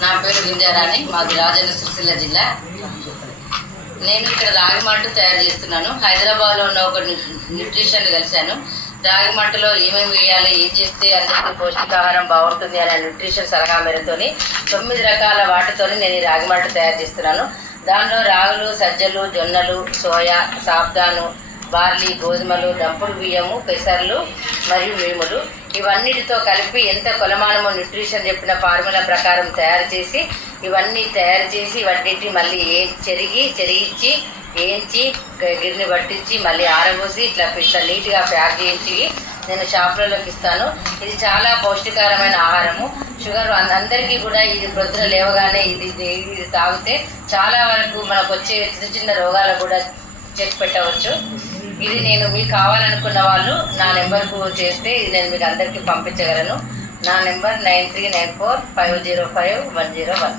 నా పేరు వింజారాణి, మాది రాజన్న సిరిసిల్ల జిల్లా. నేను ఇక్కడ రాగి మాల్ట్ తయారు చేస్తున్నాను. హైదరాబాద్లో ఉన్న ఒక న్యూట్రిషన్ కలిశాను. రాగి మాల్ట్లో ఏమేమి వేయాలి, ఏం చేస్తే అందరికీ పౌష్టికాహారం బాగుంటుంది అనే న్యూట్రిషన్ సలహా మేరతోని 9 రకాల వాటితో నేను ఈ రాగి మాల్ట్ తయారు చేస్తున్నాను. దానిలో రాగులు, సజ్జలు, జొన్నలు, సోయా, సాబ్దాను, బార్లీ, గోధుమలు, దంపుడు బియ్యము, పెసర్లు మరియు వేములు ఇవన్నిటితో కలిపి ఎంత కొలమానమో న్యూట్రిషన్ చెప్పిన ఫార్ములా ప్రకారం తయారు చేసి వాటిని మళ్ళీ చెరిగించి వేయించి గిన్నె పట్టించి మళ్ళీ ఆరబోసి ఇట్లా నీట్గా ప్యాక్ చేయించి నేను షాపులలోకి ఇస్తాను. ఇది చాలా పౌష్టికరమైన ఆహారము. షుగర్ అందరికీ కూడా ఇది ప్రొద్దున లేవగానే ఇది తాగితే చాలా వరకు మనకు వచ్చే చిన్న రోగాలు కూడా చెక్ పెట్టవచ్చు. ఇది నేను మీకు కావాలనుకున్న వాళ్ళు నా నెంబర్కు చేస్తే ఇది నేను మీకు అందరికీ పంపించగలను. నా నెంబర్ 9394505101.